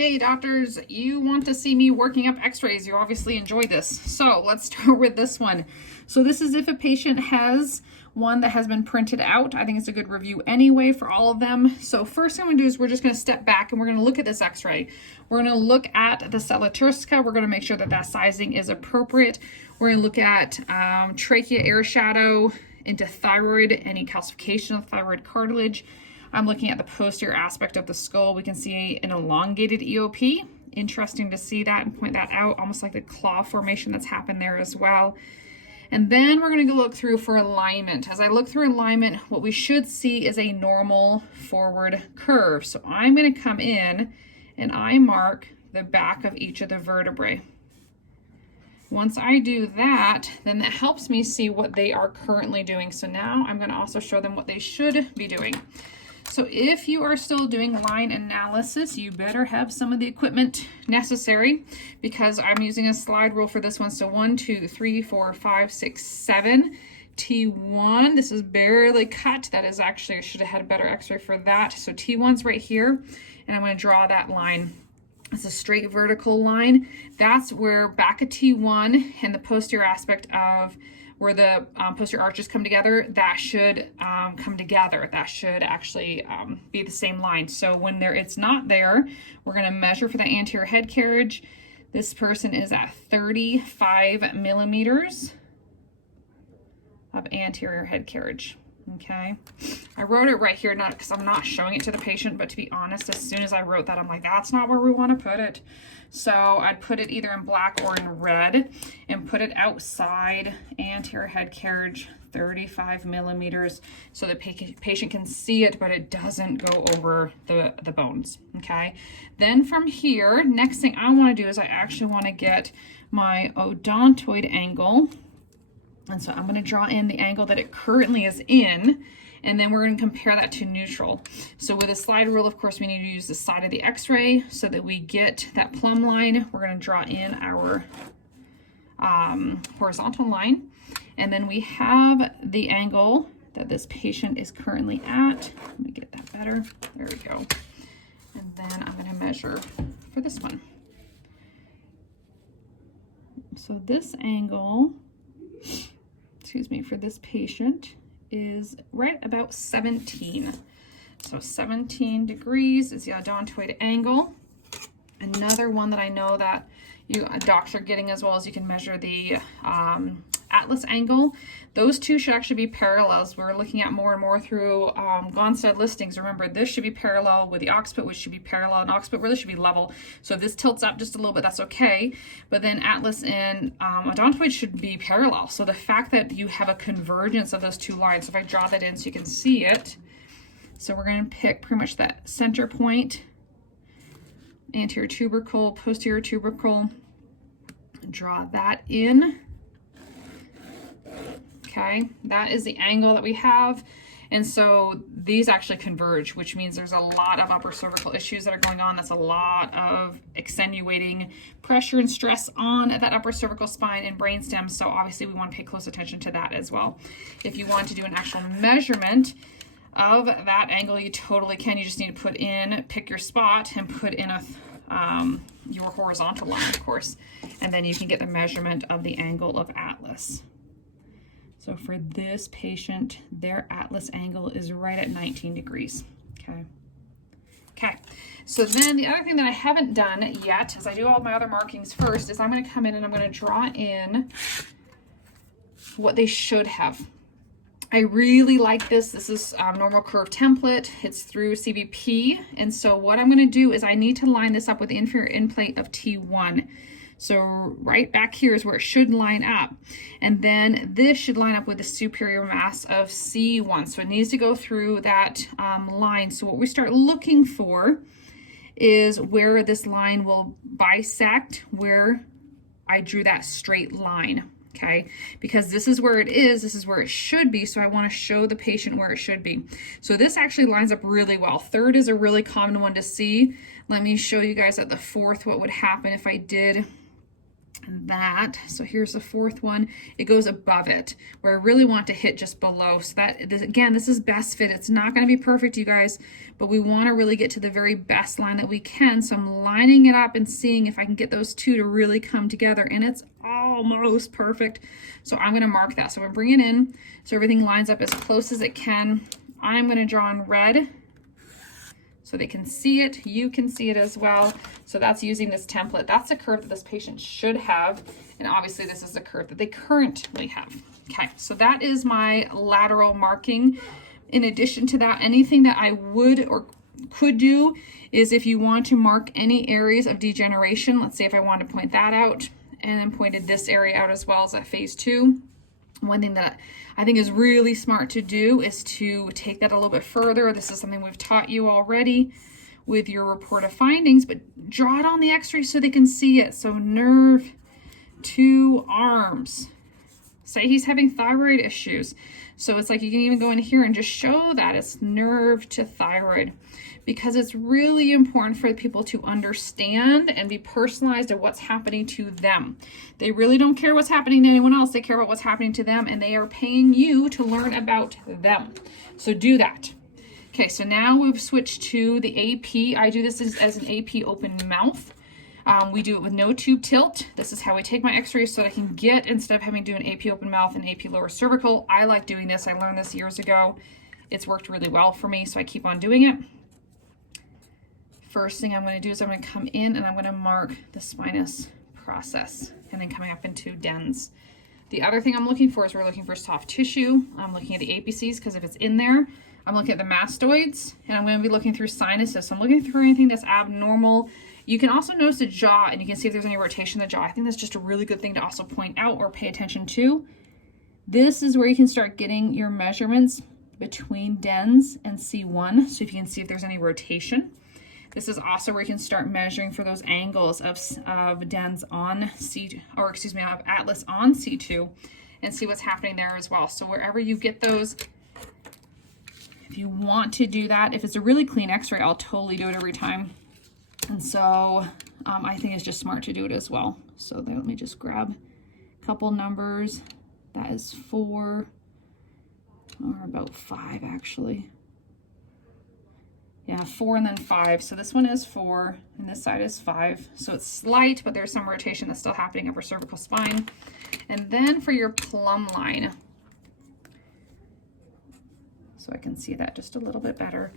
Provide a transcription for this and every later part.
Hey doctors, you want to see me working up x-rays. You obviously enjoy this. So let's start with this one. So this is if a patient has one that has been printed out. I think it's a good review anyway for all of them. So first thing I'm gonna do is we're just gonna step back and we're gonna look at this x-ray. We're gonna look at the sella turcica. We're gonna make sure that that sizing is appropriate. We're gonna look at trachea air shadow into thyroid, any calcification of thyroid cartilage. I'm looking at the posterior aspect of the skull. We can see an elongated EOP. Interesting to see that and point that out, almost like the claw formation that's happened there as well. And then we're going to go look through for alignment. As I look through alignment, what we should see is a normal forward curve. So I'm going to come in and I mark the back of each of the vertebrae. Once I do that, then that helps me see what they are currently doing. So now I'm going to also show them what they should be doing. So if you are still doing line analysis, you better have some of the equipment necessary because I'm using a slide rule for this one. So 1, 2, 3, 4, 5, 6, 7. T1, this is barely cut. That is actually, I should have had a better x-ray for that. So T1's right here, and I'm going to draw that line. It's a straight vertical line. That's where back of T1 and the posterior aspect of where the posterior arches come together, that should come together. That should actually be the same line. So when it's not there, we're gonna measure for the anterior head carriage. This person is at 35 millimeters of anterior head carriage. Okay, I wrote it right here, not because I'm not showing it to the patient, but to be honest, as soon as I wrote that, I'm like, that's not where we want to put it. So I'd put it either in black or in red and put it outside anterior head carriage, 35 millimeters, so the patient can see it, but it doesn't go over the bones. Okay, then from here, next thing I want to do is I actually want to get my odontoid angle. And so I'm going to draw in the angle that it currently is in, and then we're going to compare that to neutral. So with a slide rule, of course, we need to use the side of the x-ray so that we get that plumb line. We're going to draw in our horizontal line, and then we have the angle that this patient is currently at. Let me get that better. There we go. And then I'm going to measure for this one. So this angle, for this patient is right about 17. So 17 degrees is the odontoid angle. Another one that I know that docs are getting as well as you can measure the atlas angle. Those two should actually be parallels. We're looking at more and more through Gonstead listings. Remember, this should be parallel with the occiput, which should be parallel, and occiput really should be level. So if this tilts up just a little bit, that's okay. But then atlas and odontoid should be parallel. So the fact that you have a convergence of those two lines, so if I draw that in so you can see it. So we're going to pick pretty much that center point, anterior tubercle, posterior tubercle, draw that in. Okay, that is the angle that we have. And so these actually converge, which means there's a lot of upper cervical issues that are going on. That's a lot of extenuating pressure and stress on that upper cervical spine and brainstem. So obviously we want to pay close attention to that as well. If you want to do an actual measurement of that angle, you totally can. You just need to pick your spot and put in your horizontal line, of course, and then you can get the measurement of the angle of atlas. So for this patient, their atlas angle is right at 19 degrees. Okay. So then the other thing that I haven't done yet, as I do all my other markings first, is I'm going to come in and I'm going to draw in what they should have. I really like this. This is normal curve template. It's through CVP. And so what I'm going to do is I need to line this up with the inferior end plate of T1. So right back here is where it should line up. And then this should line up with the superior mass of C1. So it needs to go through that line. So what we start looking for is where this line will bisect where I drew that straight line. Okay, because this is where it is, this is where it should be, so I want to show the patient where it should be. So this actually lines up really well. Third is a really common one to see. Let me show you guys at the fourth what would happen if I did that. So here's the fourth one. It goes above it, where I really want to hit just below. So that, again, this is best fit. It's not going to be perfect, you guys, but we want to really get to the very best line that we can. So I'm lining it up and seeing if I can get those two to really come together, and it's almost perfect. So I'm going to mark that. So I'm going to bring it in so everything lines up as close as it can. I'm going to draw in red so they can see it. You can see it as well. So that's using this template. That's a curve that this patient should have. And obviously this is the curve that they currently have. Okay, so that is my lateral marking. In addition to that, anything that I would or could do is if you want to mark any areas of degeneration, let's say if I want to point that out and then pointed this area out as well as at phase 2. One thing that I think is really smart to do is to take that a little bit further. This is something we've taught you already with your report of findings, but draw it on the x-ray so they can see it. So nerve to arms. Say he's having thyroid issues. So it's like you can even go in here and just show that it's nerve to thyroid, because it's really important for people to understand and be personalized at what's happening to them. They really don't care what's happening to anyone else. They care about what's happening to them, and they are paying you to learn about them. So do that. Okay, so now we've switched to the AP. I do this as an AP open mouth. We do it with no tube tilt. This is how I take my x-rays so I can get, instead of having to do an AP open mouth and AP lower cervical, I like doing this. I learned this years ago. It's worked really well for me, so I keep on doing it. First thing I'm going to do is I'm going to come in and I'm going to mark the spinous process and then coming up into dens. The other thing I'm looking for is we're looking for soft tissue. I'm looking at the apices because if it's in there, I'm looking at the mastoids, and I'm going to be looking through sinuses. So I'm looking through anything that's abnormal. You can also notice the jaw, and you can see if there's any rotation in the jaw. I think that's just a really good thing to also point out or pay attention to. This is where you can start getting your measurements between dens and C1. So if you can see if there's any rotation. This is also where you can start measuring for those angles of dens on C, or excuse me, of Atlas on C2, and see what's happening there as well. So wherever you get those, if you want to do that, if it's a really clean x-ray, I'll totally do it every time. And so I think it's just smart to do it as well. So there, let me just grab a couple numbers. That is 4, or about 5 actually. Yeah, 4 and then 5. So this one is 4 and this side is 5. So it's slight, but there's some rotation that's still happening upper cervical spine. And then for your plumb line, so I can see that just a little bit better.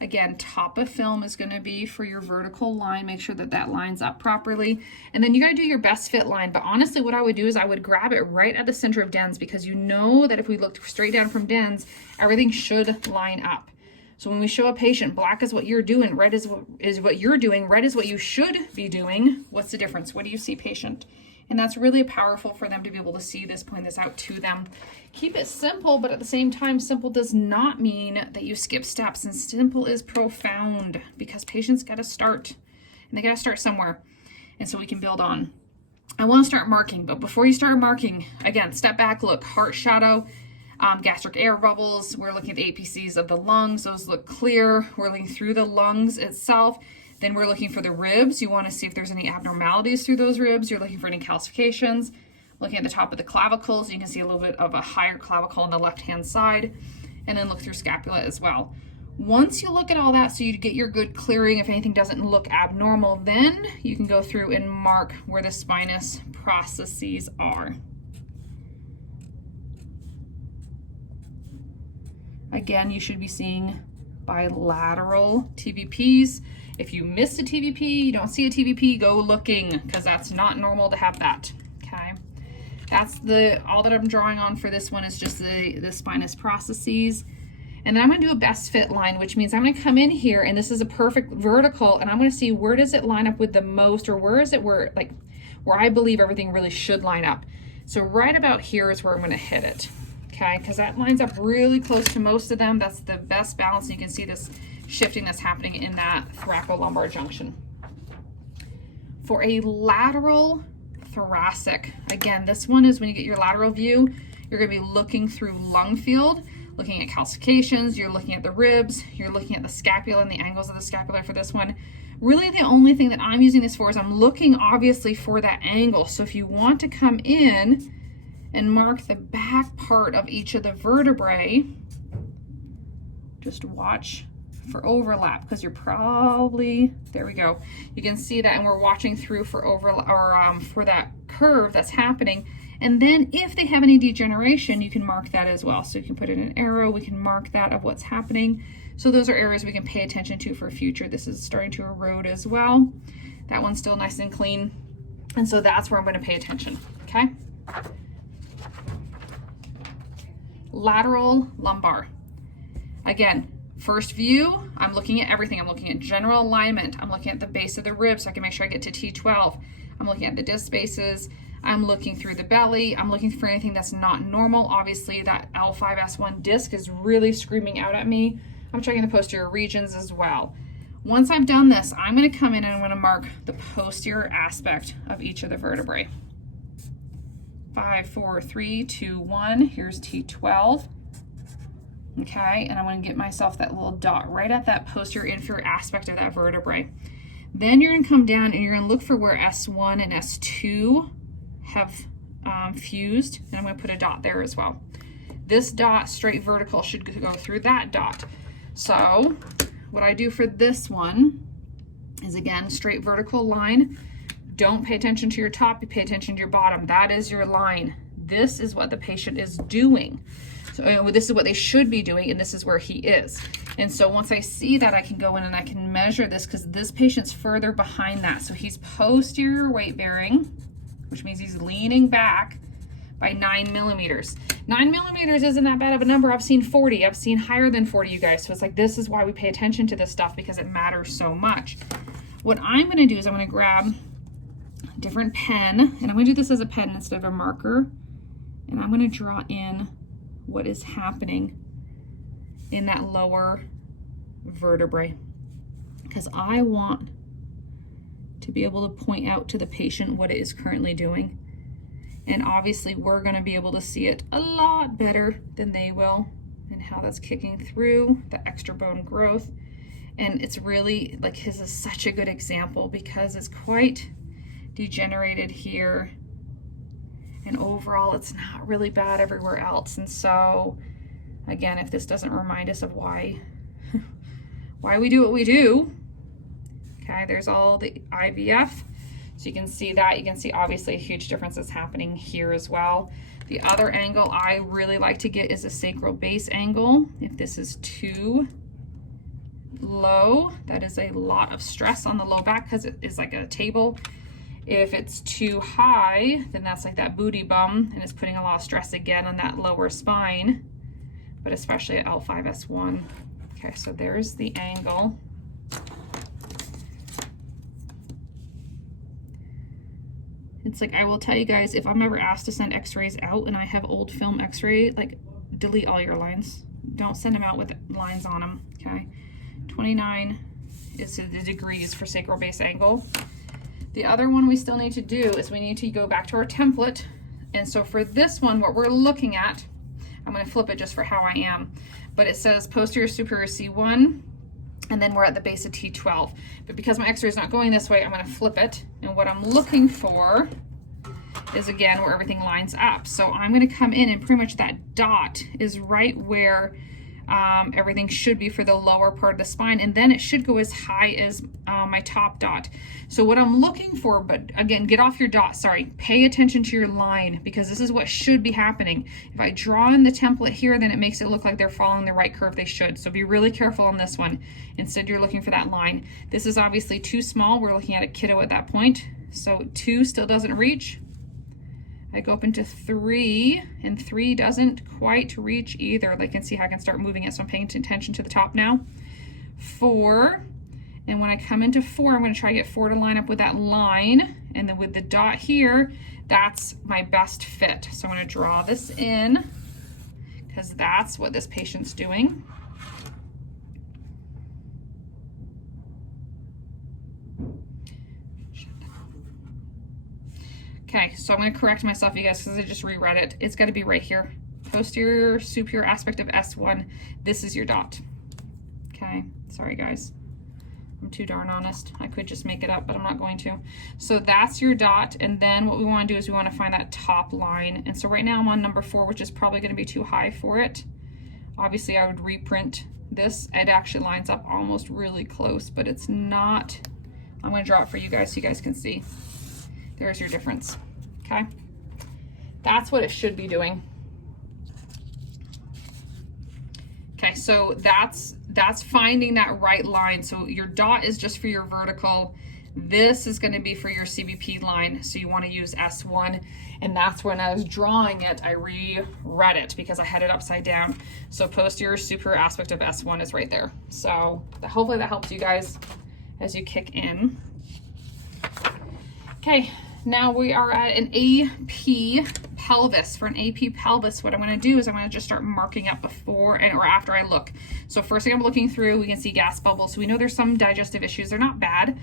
Again, top of film is going to be for your vertical line. Make sure that that lines up properly. And then you got to do your best fit line. But honestly, what I would do is I would grab it right at the center of dens, because you know that if we looked straight down from dens, everything should line up. So when we show a patient, black is what you're doing, red is what you're doing, red is what you should be doing. What's the difference? What do you see, patient? And that's really powerful for them to be able to see this, point this out to them. Keep it simple, but at the same time, simple does not mean that you skip steps, and simple is profound, because patients got to start, and they got to start somewhere. And so we can build on. I want to start marking, but before you start marking, again, step back, look, heart shadow, gastric air bubbles. We're looking at the APCs of the lungs. Those look clear. We're looking through the lungs itself. Then we're looking for the ribs. You want to see if there's any abnormalities through those ribs. You're looking for any calcifications. Looking at the top of the clavicles, you can see a little bit of a higher clavicle on the left-hand side. And then look through scapula as well. Once you look at all that, so you get your good clearing, if anything doesn't look abnormal, then you can go through and mark where the spinous processes are. Again, you should be seeing bilateral TVPs. If you missed a TVP, you don't see a TVP, go looking, because that's not normal to have that, okay? That's all that I'm drawing on for this one is just the spinous processes. And then I'm gonna do a best fit line, which means I'm gonna come in here, and this is a perfect vertical, and I'm gonna see where does it line up with the most, or where is it where I believe everything really should line up. So right about here is where I'm gonna hit it. Okay, because that lines up really close to most of them. That's the best balance. You can see this shifting that's happening in that thoracolumbar junction. For a lateral thoracic, again, this one is when you get your lateral view, you're going to be looking through lung field, looking at calcifications, you're looking at the ribs, you're looking at the scapula and the angles of the scapula for this one. Really the only thing that I'm using this for is I'm looking obviously for that angle. So if you want to come in and mark the back part of each of the vertebrae, just watch for overlap, because you're probably, there we go. You can see that, and we're watching through for overlap, or for that curve that's happening. And then if they have any degeneration, you can mark that as well. So you can put in an arrow, we can mark that of what's happening. So those are areas we can pay attention to for future. This is starting to erode as well. That one's still nice and clean. And so that's where I'm going to pay attention, okay? Lateral lumbar. Again, first view, I'm looking at everything. I'm looking at general alignment. I'm looking at the base of the rib so I can make sure I get to T12. I'm looking at the disc spaces. I'm looking through the belly. I'm looking for anything that's not normal. Obviously, that L5S1 disc is really screaming out at me. I'm checking the posterior regions as well. Once I've done this, I'm going to come in and I'm going to mark the posterior aspect of each of the vertebrae. 5, 4, 3, 2, 1. Here's T12. Okay, and I'm going to get myself that little dot right at that posterior inferior aspect of that vertebrae. Then you're going to come down and you're going to look for where S1 and S2 have fused, and I'm going to put a dot there as well. This dot, straight vertical, should go through that dot. So what I do for this one is, again, straight vertical line. Don't pay attention to your top, you pay attention to your bottom. That is your line. This is what the patient is doing. So this is what they should be doing, and this is where he is. And so once I see that, I can go in and I can measure this, because this patient's further behind that. So he's posterior weight bearing, which means he's leaning back by 9 millimeters. 9 millimeters isn't that bad of a number. I've seen 40. I've seen higher than 40, you guys. So it's like, this is why we pay attention to this stuff, because it matters so much. What I'm going to do is I'm going to grab a different pen, and I'm going to do this as a pen instead of a marker, and I'm going to draw in what is happening in that lower vertebrae, because I want to be able to point out to the patient what it is currently doing. And obviously we're going to be able to see it a lot better than they will, and how that's kicking through the extra bone growth. And it's really like, his is such a good example because it's quite degenerated here, and overall it's not really bad everywhere else. And so again, if this doesn't remind us of why we do what we do, okay, there's all the IVF. So you can see that. You can see obviously a huge difference that's happening here as well. The other angle I really like to get is a sacral base angle. If this is too low, that is a lot of stress on the low back, because it is like a table. If it's too high, then that's like that booty bum, and it's putting a lot of stress again on that lower spine, but especially at L5S1. Okay, so there's the angle. It's like, I will tell you guys, if I'm ever asked to send x-rays out and I have old film x-ray, like, delete all your lines. Don't send them out with lines on them, okay? 29 is the degrees for sacral base angle. The other one we still need to do is we need to go back to our template. And so for this one, what we're looking at, I'm going to flip it just for how I am, but it says posterior superior C1, and then we're at the base of T12. But because my x-ray is not going this way, I'm going to flip it. And what I'm looking for is, again, where everything lines up. So I'm going to come in, and pretty much that dot is right where everything should be for the lower part of the spine, and then it should go as high as my top dot. So what I'm looking for, but again, get off your dot, sorry, pay attention to your line, because this is what should be happening. If I draw in the template here, then it makes it look like they're following the right curve they should. So be really careful on this one. Instead, you're looking for that line. This is obviously too small. We're looking at a kiddo at that point. So 2 still doesn't reach. I go up into 3, and 3 doesn't quite reach either. I can see how I can start moving it, so I'm paying attention to the top now. 4, and when I come into 4, I'm going to try to get 4 to line up with that line, and then with the dot here, that's my best fit. So I'm going to draw this in, because that's what this patient's doing. Okay, so I'm going to correct myself, you guys, because I just reread it. It's got to be right here. Posterior superior aspect of S1. This is your dot. Okay, sorry guys. I'm I'm too darn honest. I could just make it up, but I'm not going to. So that's your dot, and then what we want to do is we want to find that top line. And so right now I'm on number 4, which is probably going to be too high for it. Obviously I would reprint this. It actually lines up almost really close, but it's not. I'm going to draw it for you guys so you guys can see. There's your difference. Okay, that's what it should be doing. Okay, so that's finding that right line. So your dot is just for your vertical. This is going to be for your CBP line. So you want to use S1. And that's when I was drawing it, I reread it because I had it upside down. So posterior superior aspect of S1 is right there. So hopefully that helps you guys as you kick in. Okay, now we are at an AP pelvis. For an AP pelvis, what I'm going to do is I'm going to just start marking up before and or after I look. So first thing I'm looking through, we can see gas bubbles. So we know there's some digestive issues. They're not bad.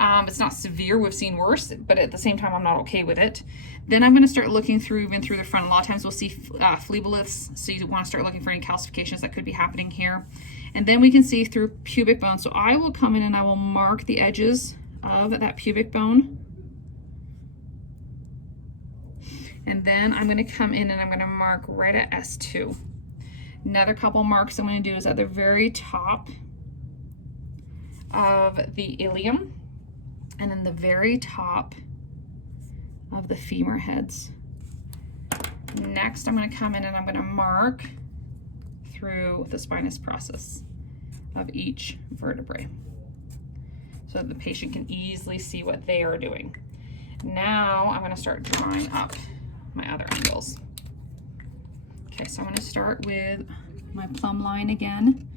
It's not severe. We've seen worse, but at the same time, I'm not okay with it. Then I'm going to start looking through even through the front. A lot of times we'll see phlebolyths. So you want to start looking for any calcifications that could be happening here. And then we can see through pubic bone. So I will come in and I will mark the edges of that pubic bone. And then I'm going to come in and I'm going to mark right at S2. Another couple marks I'm going to do is at the very top of the ilium and then the very top of the femur heads. Next, I'm going to come in and I'm going to mark through the spinous process of each vertebrae so that the patient can easily see what they are doing. Now I'm going to start drawing up my other angles. Okay, so I'm going to start with my plumb line again.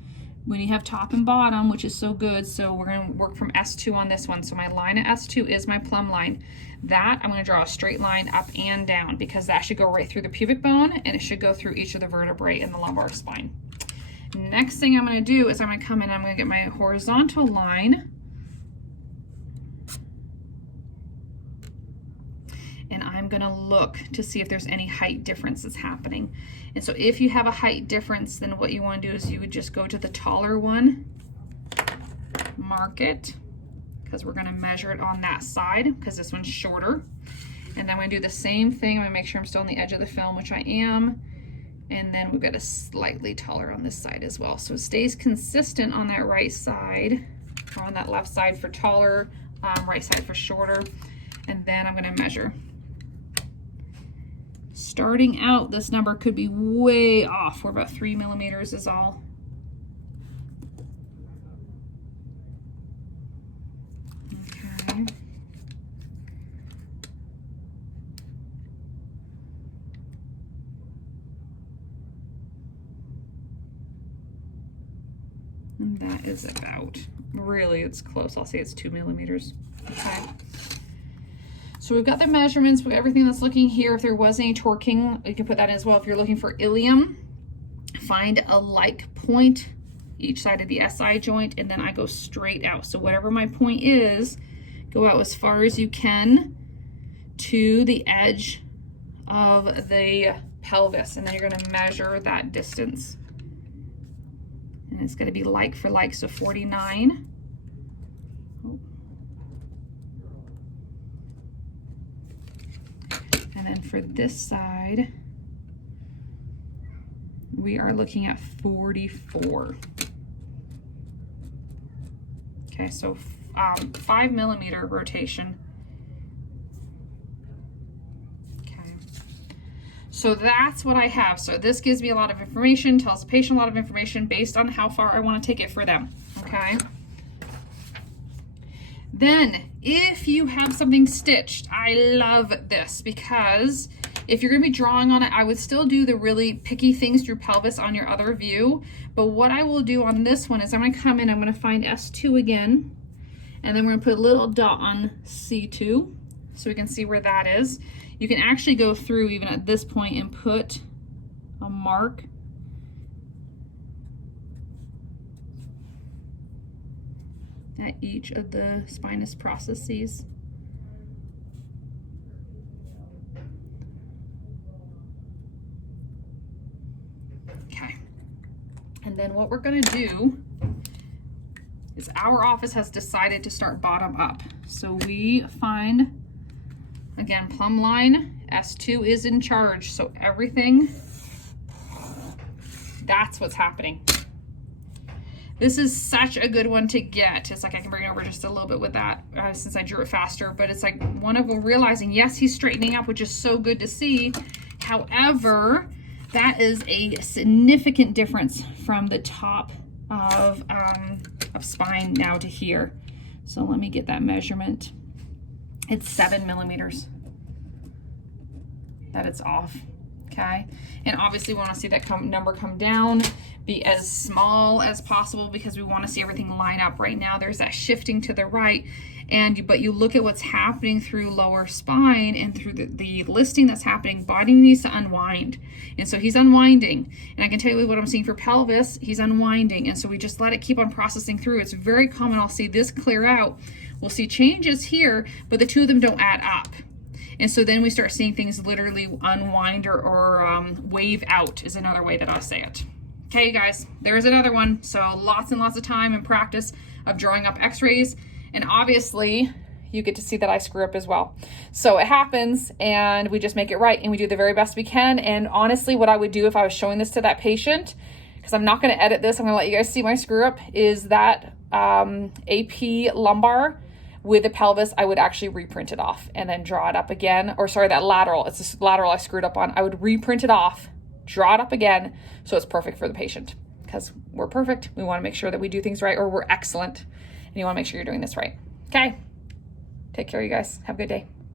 When you have top and bottom, which is so good, so we're going to work from S2 on this one. So my line at S2 is my plumb line. That I'm going to draw a straight line up and down because that should go right through the pubic bone and it should go through each of the vertebrae in the lumbar spine. Next thing I'm going to do is I'm going to come in and I'm going to get my horizontal line. And I'm going to look to see if there's any height differences happening. And so if you have a height difference, then what you want to do is you would just go to the taller one, mark it, because we're going to measure it on that side because this one's shorter. And then I'm going to do the same thing. I'm going to make sure I'm still on the edge of the film, which I am. And then we've got a slightly taller on this side as well. So it stays consistent on that right side, or on that left side for taller, right side for shorter. And then I'm going to measure. Starting out, this number could be way off. We're about 3 millimeters is all. Okay. And that is about, really it's close. I'll say it's 2 millimeters. Okay. So we've got the measurements, we've got everything that's looking here. If there was any torquing, you can put that in as well. If you're looking for ilium, find a like point each side of the SI joint, and then I go straight out. So whatever my point is, go out as far as you can to the edge of the pelvis, and then you're going to measure that distance. And it's going to be like for like, so 49. And then for this side, we are looking at 44. Okay, so 5 millimeter rotation. Okay, so that's what I have. So this gives me a lot of information, tells the patient a lot of information based on how far I want to take it for them. Okay. Then, if you have something stitched, I love this because if you're going to be drawing on it, I would still do the really picky things through pelvis on your other view. But what I will do on this one is I'm going to come in, I'm going to find S2 again, and then we're going to put a little dot on C2 so we can see where that is. You can actually go through even at this point and put a mark at each of the spinous processes. Okay, and then what we're going to do is our office has decided to start bottom up. So we find, again, plumb line, S2 is in charge. So everything, that's what's happening. This is such a good one to get. It's like I can bring it over just a little bit with that since I drew it faster, but it's like one of them realizing, yes, he's straightening up, which is so good to see. However, that is a significant difference from the top of spine now to here. So let me get that measurement. It's 7 millimeters that it's off. Okay, and obviously we want to see that number come down, be as small as possible, because we want to see everything line up. Right now there's that shifting to the right, but you look at what's happening through lower spine and through the listing that's happening. Body needs to unwind, and so he's unwinding, and I can tell you what I'm seeing for pelvis, he's unwinding, and so we just let it keep on processing through. It's very common. I'll see this clear out, we'll see changes here, but the two of them don't add up. And so then we start seeing things literally unwind or wave out is another way that I'll say it. Okay, guys, there's another one. So lots and lots of time and practice of drawing up x-rays. And obviously you get to see that I screw up as well. So it happens, and we just make it right, and we do the very best we can. And honestly, what I would do if I was showing this to that patient, because I'm not going to edit this, I'm going to let you guys see my screw up, is that AP lumbar with the pelvis, I would actually reprint it off and then draw it up again. Or sorry, that lateral, it's this lateral I screwed up on. I would reprint it off, draw it up again, so it's perfect for the patient, because we're perfect. We want to make sure that we do things right, or we're excellent, and you want to make sure you're doing this right. Okay, take care, you guys. Have a good day.